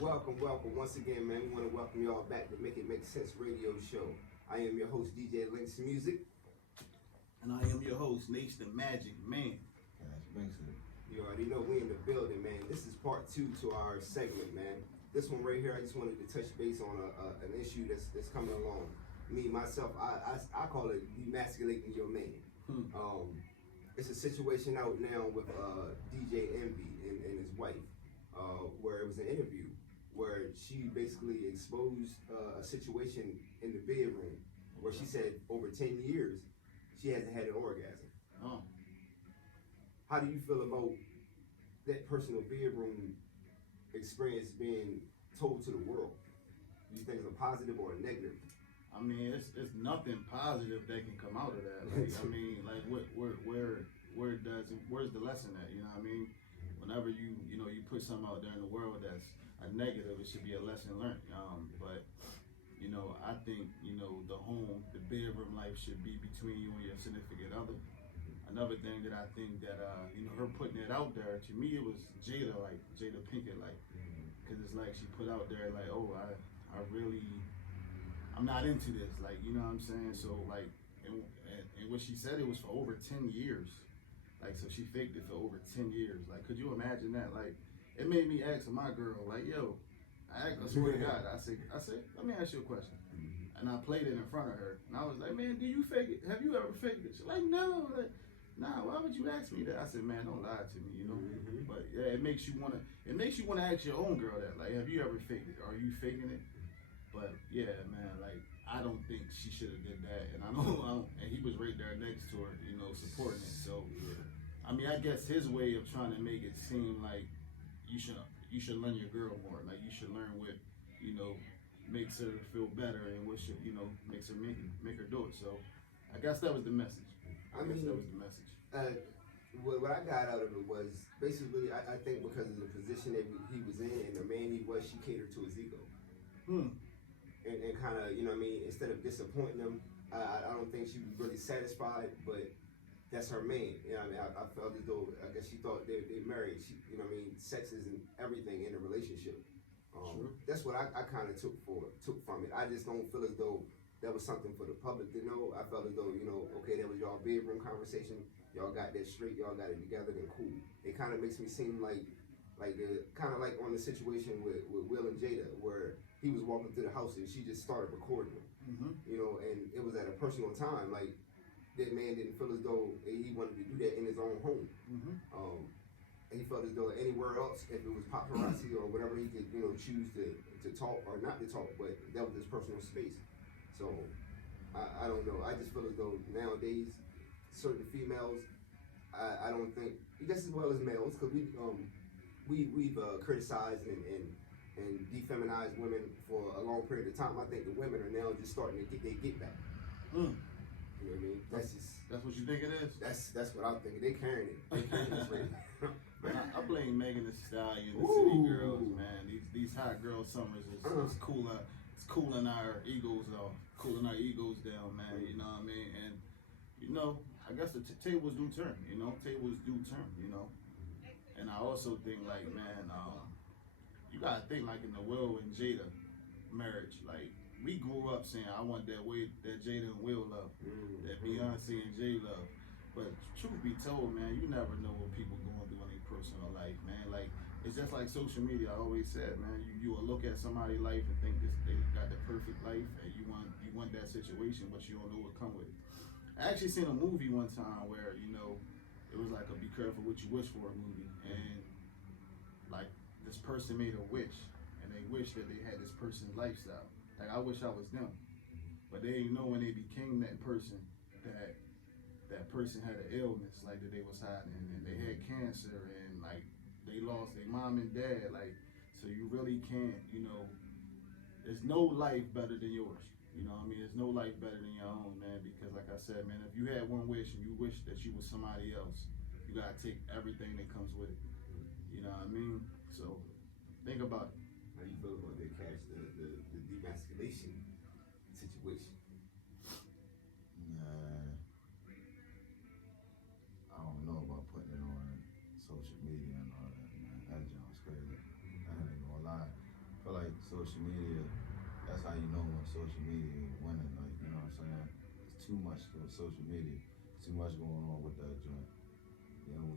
Welcome once again, man. We want to welcome y'all back to Make It Make Sense radio show. I am your host, DJ Links Music. And I am your host, Nate the Magic Man. CASHMIXEDIT. You already know we in the building, man. This is part 2 to our segment, man. This one right here, I just wanted to touch base on an issue that's coming along. Me, myself, I call it demasculating your man. It's a situation out now with DJ Envy and his wife, where it was an interview where she basically exposed a situation in the bedroom where she said over 10 years she hasn't had an orgasm. Oh. How do you feel about that personal bedroom experience being told to the world? Do you think it's a positive or a negative? I mean, it's nothing positive that can come out of that. Like, I mean, like where's the lesson at? You know what I mean? Whenever you put something out there in the world that's a negative, it should be a lesson learned. But I think the home, the bedroom life should be between you and your significant other. Another thing that I think that her putting it out there, to me it was Jada Pinkett, like, because it's like she put out there like, oh, I'm not into this, like, you know what I'm saying? So like, and what she said, it was for over 10 years. Like, so she faked it for over 10 years. Like, could you imagine that? Like, it made me ask my girl, like, yo, I swear to God, I said, let me ask you a question. And I played it in front of her. And I was like, man, do you fake it? Have you ever faked it? She's like, no. Like, nah, why would you ask me that? I said, man, don't lie to me, you know? But yeah, it makes you wanna ask your own girl that. Like, have you ever faked it? Are you faking it? But yeah, man, like, I don't think she should have did that. And I don't, and he was right there next to her, supporting it. So I mean, I guess his way of trying to make it seem like you should learn your girl more. Like, you should learn what, makes her feel better and what should, makes her make her do it. So I guess that was the message. I guess that was the message. What I got out of it was basically, I think because of the position that he was in and the man he was, she catered to his ego. And kind of, instead of disappointing him, I don't think she was really satisfied, but that's her man. I felt as though, I guess she thought they're married. She, sex isn't everything in a relationship. That's what I kind of took from it. I just don't feel as though that was something for the public to know. I felt as though, okay, that was y'all bedroom conversation. Y'all got that straight. Y'all got it together. Then cool. It kind of makes me seem like on the situation with Will and Jada, where he was walking through the house and she just started recording him. And it was at a personal time. Like, that man didn't feel as though he wanted to do that in his own home. And he felt as though anywhere else, if it was paparazzi or whatever, he could, choose to talk or not to talk, but that was his personal space. So, I don't know. I just feel as though nowadays, certain females, I don't think, just as well as males, because we've criticized and defeminized women for a long period of time. I think the women are now just starting to get their get back. You know what I mean? That's what you think it is? That's what I'm thinking. They carrying it. They carrying this right now. I blame Megan Thee Stallion, the city girls, man. These hot girl summers is cooling. It's cooling our egos off, cooling our egos down, man. You know what I mean? And I guess the tables do turn. Tables do turn. And I also think, like, man, you gotta think, like, in the Will and Jada marriage, like, we grew up saying, I want that way that Jada and Will love, that Beyonce and Jay love. But truth be told, man, you never know what people going through in their personal life, man. Like, it's just like social media. I always said, man, you will look at somebody's life and think they got the perfect life, and you want that situation, but you don't know what come with it. I actually seen a movie one time where it was like a be careful what you wish for a movie, and like this person made a wish, and they wished that they had this person's lifestyle. Like, I wish I was them, but they didn't know when they became that person that person had an illness, like, that they was hiding, and they had cancer, and like they lost their mom and dad. Like, so you really can't, there's no life better than yours. There's no life better than your own, man, because like I said, man, if you had one wish and you wish that you was somebody else, you gotta take everything that comes with it. You know what I mean? So think about it. How do you feel about that, Cash, the demasculation situation? I don't know about putting it on social media and all that, man. That joint's crazy. I ain't gonna lie. social media, that's how you know when social media is winning. Like, you know what I'm saying? It's too much for social media. Too much going on with that joint. You know,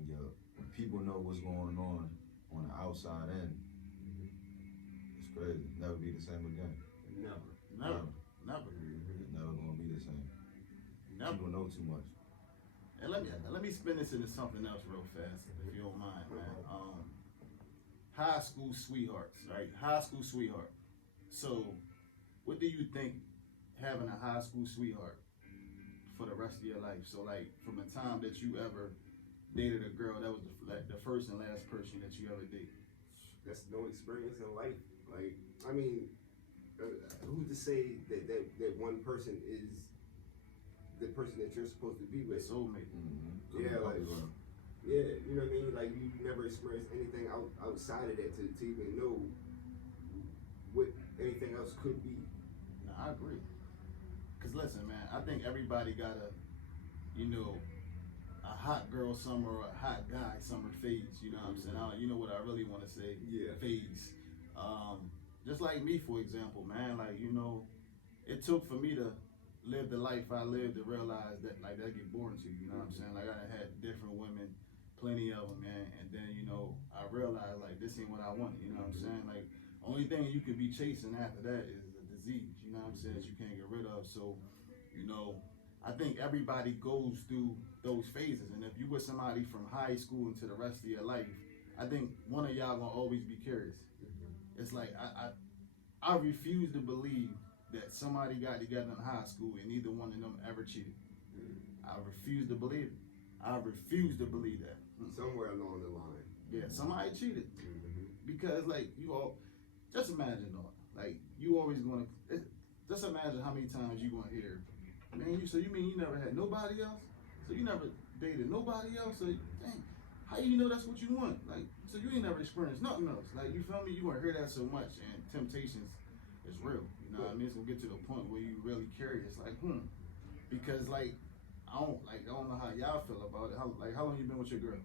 when people know what's going on the outside end, it's crazy. Never be the same again. Never. It's never gonna be the same. Never. People know too much. And let me spin this into something else real fast, if you don't mind, man. High school sweethearts, right? High school sweetheart. So, what do you think having a high school sweetheart for the rest of your life? So, like, from the time that you ever dated a girl, that was the first and last person that you ever dated. That's no experience in life. Like, I mean, who's to say that one person is the person that you're supposed to be with? Soulmate. Mm-hmm. Yeah, like, yeah, you know what I mean? Like, you never experienced anything outside of that to even know what anything else could be. No, I agree. Cause listen, man, I think everybody got a hot girl summer or a hot guy summer phase. You know what I'm saying? You know what I really want to say? Yeah. Phase. Just like me, for example, man. Like, it took for me to live the life I lived to realize that like that get boring to you. You know what I'm saying? Like, I had different women, plenty of them, man. And then I realized like this ain't what I want. You know what I'm saying? Like, only thing you could be chasing after that is a disease. You know what I'm saying? That you can't get rid of. So, I think everybody goes through those phases. And if you with somebody from high school into the rest of your life, I think one of y'all gonna always be curious. It's like I refuse to believe that somebody got together in high school and neither one of them ever cheated. I refuse to believe it. I refuse to believe that. Somewhere along the line. Yeah, somebody cheated. Because like just imagine though, like you always just imagine how many times you gonna hear, man, so you mean you never had nobody else? So you never dated nobody else? So dang, how you know that's what you want? Like, so you ain't never experienced nothing else. Like, you feel me? You gonna hear that so much, and temptations is real. You know what I mean? It's gonna get to the point where you really curious, like, because like I don't know how y'all feel about it. How long you been with your girl?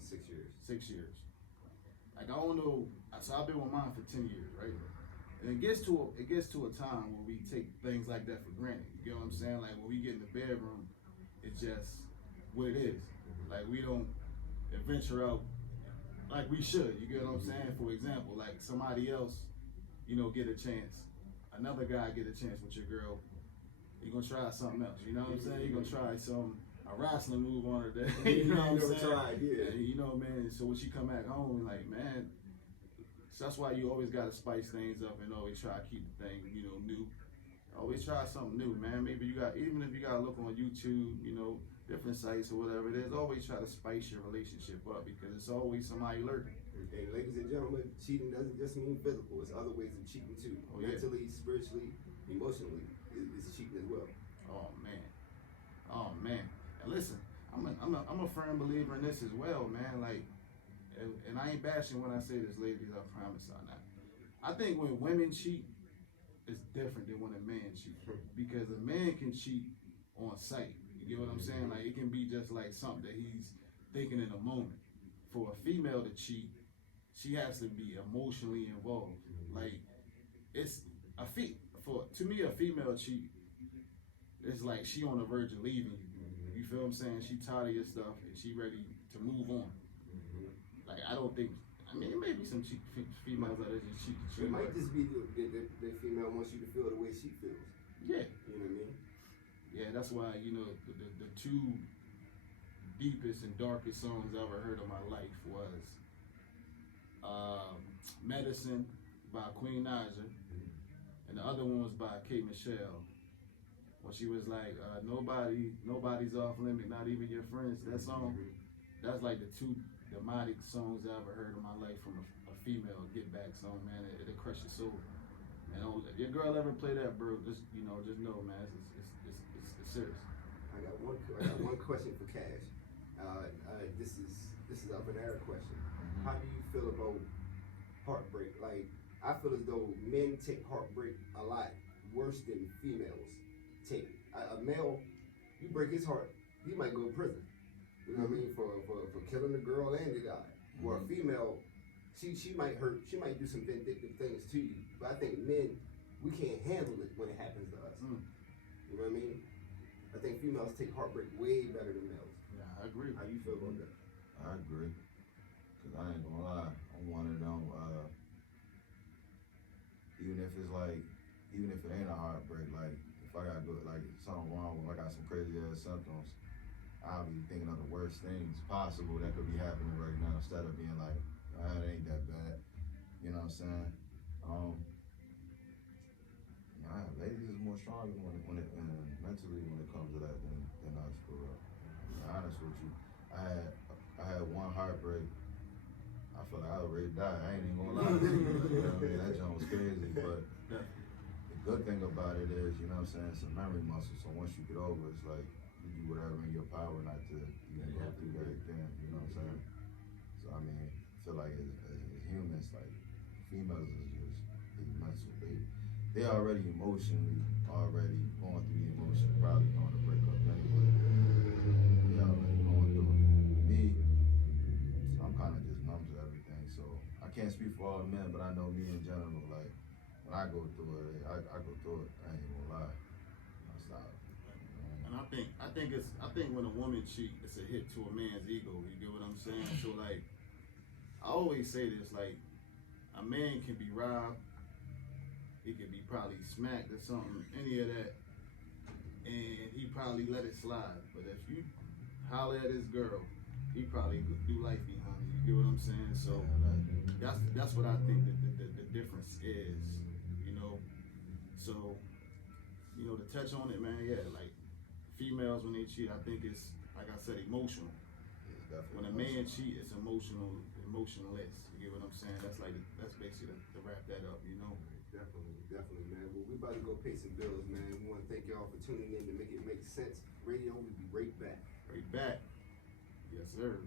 6 years. 6 years. Like, I don't know. So I've been with mine for 10 years, right? And it gets to a time where we take things like that for granted. You get what I'm saying? Like, when we get in the bedroom, it's just what it is. Like, we don't venture out like we should. You get what I'm saying? For example, like somebody else, get a chance. Another guy get a chance with your girl. You're gonna try something else. You know what I'm saying? You're gonna try a wrestling move on her day. You know what I'm saying? Tried, yeah. And, man, so when she come back home, like, man, so that's why you always gotta spice things up and always try to keep the thing, new. Always try something new, man. Maybe even if you gotta look on YouTube, different sites or whatever it is, always try to spice your relationship up because it's always somebody lurking. And ladies and gentlemen, cheating doesn't just mean physical. It's other ways of cheating too. Oh, yeah. Mentally, spiritually, emotionally, it's cheating as well. Oh man. And listen, I'm a firm believer in this as well, man. Like, and I ain't bashing when I say this, ladies. I promise I'm not. I think when women cheat, it's different than when a man cheats because a man can cheat on sight. You get what I'm saying? Like, it can be just like something that he's thinking in a moment. For a female to cheat, she has to be emotionally involved. Like, it's to me, a female cheat, it's like she on the verge of leaving you. You feel what I'm saying? She tired of your stuff and she ready to move on. Like, I don't think, it may be some cheat females that are just cheat. It might just be the female wants you to feel the way she feels. Yeah. You know what I mean? Yeah, that's why, the two deepest and darkest songs I ever heard in my life was Medicine by Queen Naja, and the other one was by Kate Michelle. When she was like, nobody's off limit, not even your friends. That song, that's like the two demonic songs I ever heard in my life from a female get back song, man. It'll crush your soul. And if your girl ever play that, bro, just know, man, it's serious. I got one question for Cash. This is up in the air question. How do you feel about heartbreak? Like, I feel as though men take heartbreak a lot worse than females take. A male, you break his heart, he might go to prison. You know what I mean? For killing a girl and the guy. Or a female, she might hurt, she might do some vindictive things to you. But I think men, we can't handle it when it happens to us. You know what I mean? I think females take heartbreak way better than males. Yeah, I agree. How you feel about that? I agree. Cause I ain't gonna lie, I'm one of them. Even if it's like, even if it ain't a heartbreak, like if I got good, like something wrong, if I got some crazy ass symptoms, I'll be thinking of the worst things possible that could be happening right now instead of being like, it ain't that bad. You know what I'm saying? Ladies is more stronger when it mentally when it comes to that than us, for real. To be honest with you, I had one heartbreak. I feel like I already died. I ain't even gonna lie to you. You know what I mean? That joint was crazy, but the good thing about it is, you know what I'm saying, it's a memory muscle. So once you get over, it's like you do whatever in your power not to even go through that again. You know what I'm saying? So I mean, I feel like as humans, like females is just mental. They already emotionally going through the emotion, probably going to break up anyway. They already going through it. Me, so I'm kind of just numb to everything. So I can't speak for all men, but I know me in general. Like when I go through it, I go through it. I ain't gonna lie. I stop. And I think when a woman cheat, it's a hit to a man's ego. You get what I'm saying? So like, I always say this: like, a man can be robbed. He could be probably smacked or something, any of that, and he probably let it slide. But if you holler at his girl, he probably do life behind you. You get what I'm saying? So that's what I think that the difference is, you know. So, you know, to touch on it, man, yeah, like females when they cheat, I think it's, like I said, emotional. When a man cheat, it's emotionless. You get what I'm saying? That's basically to wrap that up, you know. Definitely, man. Well, we about to go pay some bills, man. We want to thank y'all for tuning in to Make It Make Sense Radio. We'll be right back. Right back. Yes, sir.